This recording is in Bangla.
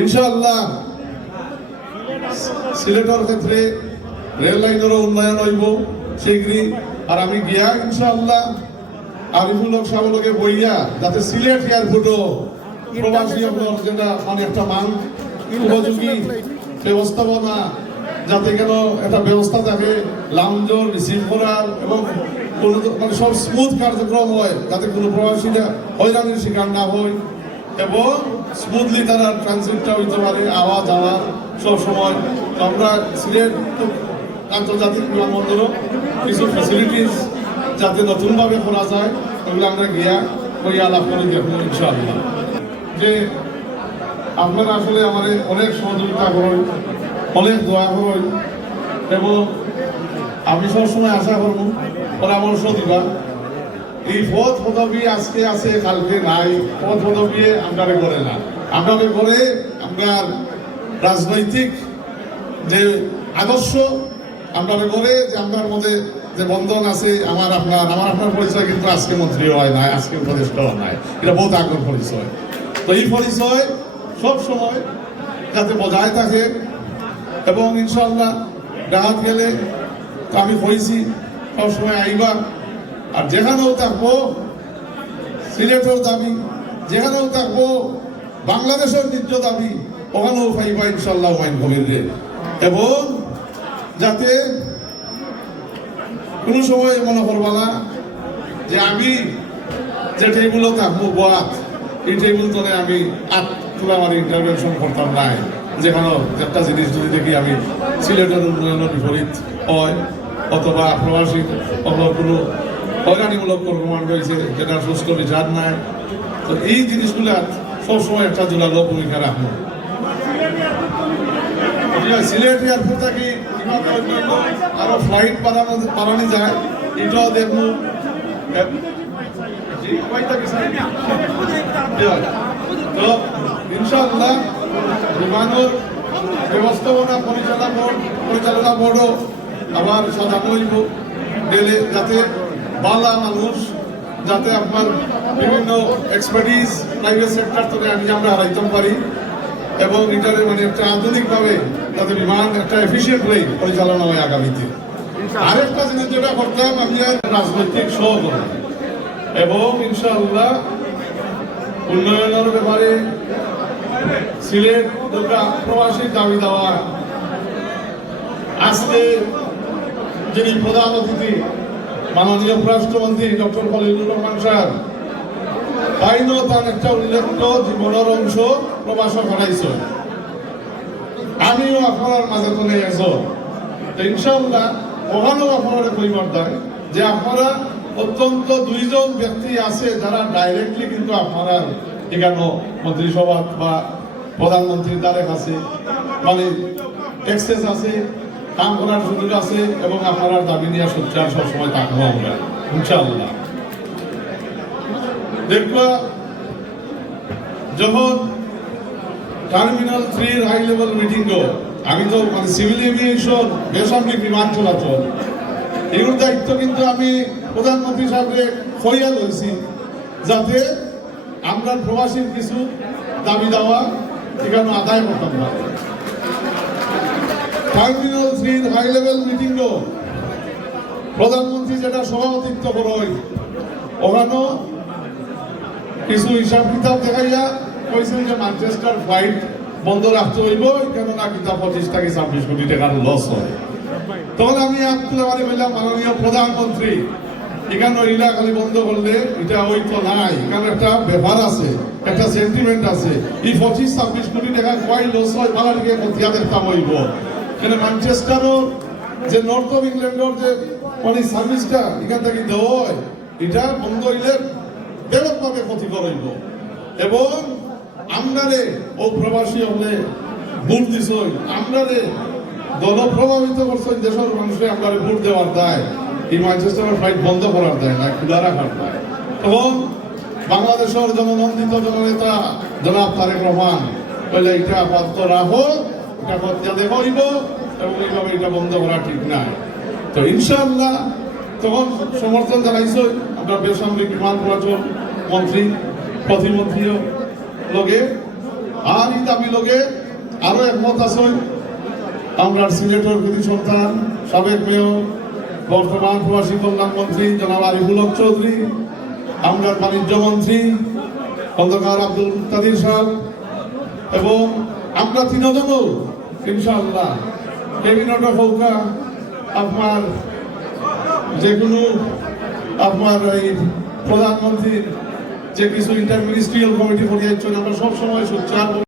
ইনশাআল্লাহ সিলেটের ক্ষেত্রে রেল লাইনেরও উন্নয়ন হইব শীঘ্রই। আর আমি গিয়া ইনশাআল্লাহ আরিফুল হক সাহেবকে বইয়া যাতে সিলেট এয়ারপোর্টও প্রবাসী যেটা মানে একটা মান উপযোগী ব্যবস্থাপনা, যাতে কেন একটা ব্যবস্থা থাকে লাউঞ্জর রিসিভ করার এবং মানে সব স্মুথ কার্যক্রম হয়, যাতে কোনো প্রবাসীরা হয়রানির শিকার না হয় এবং স্মুথলি তারা ট্রানজিটটা হইতে পারে, আওয়া যাওয়া সব সময়। আমরা সিলেট আন্তর্জাতিক বিমানবন্দরও কিছু ফ্যাসিলিটিস যাতে নতুনভাবে করা যায় ওগুলো আমরা গিয়া ওই আলাপ করে দেখব ইনশাআল্লাহ। যে আপনারা আসলে আমাদের অনেক সহযোগিতা করেন, অনেক দোয়া করেন এবং আমি সবসময় আশা করব পরামর্শ দিবা। এই পদ পদবী আজকে আছে কালকে নাই, পদ পদবী আমরা করে না, আমরা করে আমরা রাজনৈতিক যে আদর্শ আমরা করে যে আমার মধ্যে যে বন্ধন আছে আমার আপনার পরিচয় কিন্তু আজকে মন্ত্রী হয় নাই, আজকে উপদেষ্টাও নাই, এটা বহুত আগের পরিচয়। তো এই পরিচয় সব সময় যাতে বজায় থাকে এবং ইনশাআল্লাহ ডাহাত গেলে তো আমি কইছি সবসময় আইবা। আর যেখানেও থাকবো সিলেটের দাবি, যেখানেও থাকবো বাংলাদেশের নিজ দাবি, ওখানেও পাইবা ইনশাআল্লাহ ওয়াইন কবিরে। এবং যাতে কোনো সময় মনে করবা না যে আমি যে টেবিলও থাকবো বাদ এই টেবিল তলে আমি আমার ইন্টারভেনশন করতাম নাই, যেখানে একটা জিনিস যদি দেখি আমি সিলেটের উন্নয়নের বিপরীত হয় অথবা প্রবাসী অথবা কোনো হয়রানিমূলক কর্মকাণ্ড হয়েছে যেটা সুস্থ বিচার নাই, তো এই জিনিসগুলো সবসময় একটা জোরালো ভূমিকা রাখবো। সিলেট এয়ারপোর্ট থেকে আরো ফ্লাইট বাড়ানো যায় এটাও দেখবো। তো ইনশাআল্লাহ বিমানের ব্যবস্থাপনা পরিচালনা বোর্ডও আবার সাজানো হইব গেলে, যাতে বালা মানুষ যাতে আপনার বিভিন্ন এক্সপার্টিস প্রাইভেট সেক্টর থেকে আমরা হারাইতে পারি এবং এটারে মানে একটা আধুনিকভাবে যাতে বিমান একটা এফিসিয়েন্ট ওয়ে পরিচালনা হয় আগামীতে। আরেকটা জিনিস যেটা করতাম আমি রাজনৈতিক সহযোগিতা এবং ইনশাআল্লাহ উন্নয়নের ব্যাপারে সিলেট দুর্গা প্রবাসী দাবি দেওয়া। আজকে যিনি প্রধান অতিথি মাননীয় উপরাষ্ট্রমন্ত্রী ডক্টর খলিলুর রহমান সাহেব তাইনও তার একটা উল্লেখ্য জীবনের অংশ প্রবাসে হারাইছে, আমিও আপনার মাঝে তো নেই একজন। ইনশাআল্লাহ ওখানেও আপনারা পরিবার দেয় যে আপনারা অত্যন্ত দুইজন ব্যক্তি আছে যারা ডাইরেক্টলি কিন্তু আপনারা এখানে মন্ত্রিসভা বা প্রধানমন্ত্রীর দ্বারে আছে, মানে এক্সেস আছে, কাম করার সুযোগ আছে এবং আপনারা দাবি নিয়ে সোচ্চার সবসময় থাকবো আমরা ইনশাআল্লাহ। দেখবা যখন টার্মিনাল 3 হাই লেভেল মিটিং আমি তো মানে সিভিল এভিয়েশন বেসামরিক বিমান চলাচল এগুলোর দায়িত্ব কিন্তু আমি প্রধানমন্ত্রী সাহেবকে ফরিয়াদ হয়েছি যাতে আমরা প্রবাসীর কিছু দাবি দেওয়া এখানে আদায় করতাম না। টার্মিনাল 3 হাই লেভেল মিটিং প্রধানমন্ত্রী যেটা সভাপতিত্ব করে ওখানে কিছু হিসাব কিতাব দেখাইয়া কইছেন যে ম্যানচেস্টার ফ্লাইট বন্ধ রাখতে হইব, কেননা কিতাব 25 থেকে 26 কোটি টাকার লস হয়। তখন আমি তুলে বললাম মাননীয় প্রধানমন্ত্রী এখানে ইলা খালি বন্ধ করলে এটা হইতো নাই, এখানে একটা ব্যাপার আছে, একটা সেন্টিমেন্ট আছে। এই 25-26 কোটি টাকা কয় লস হয় বাঙালিকে খতিয়া দেখতাম হইব। কেন ম্যানচেস্টারও যে নর্থ অফ ইংল্যান্ডের যে মানে সার্ভিসটা এখান থেকে দেওয়া হয় এটা বন্ধ হইলে ব্যাপকভাবে ক্ষতিকর হইব। এবং আমরারে ও প্রবাসী হলে ভোট দিছ, আমরারে দল প্রভাবিত করছে দেশের মানুষের আমরারে ভোট দেওয়ার দায়, এই ম্যানচেস্টারের ফ্লাইট বন্ধ করার দায় না, খোলা রাখার দায়। তখন বাংলাদেশের জননন্দিত জননেতা জনাব তারেক রহমান বলে এটা আপাতত রাখো, এটা খতিয়া দেখা হইব এবং এইভাবে এটা বন্ধ করা ঠিক নাই। তো ইনশাআল্লাহ তখন সমর্থন জানাইছে আমরা বেসামরিক বিমান চলাচল মন্ত্রী প্রতিমন্ত্রীও লগে আর এই দাবি লগে আরো একমত আছে আমরা সিলেটের কৃতি সন্তান সাবেক মেয়র বর্তমান প্রবাসী কল্যাণ মন্ত্রী জনাব আরিফুল হক চৌধুরী, আমরা বাণিজ্য মন্ত্রী খন্দকার আব্দুল কাদির সাহেব এবং আমরা তিনজনও ইনশাআল্লাহ ক্যাবিনেটে হৌকা আপনার যে কোনো আপনার এই প্রধানমন্ত্রীর যে কিছু ইন্টারমিনিস্ট্রিয়াল কমিটি করিয়েছেন আমরা সবসময় সোচ্চার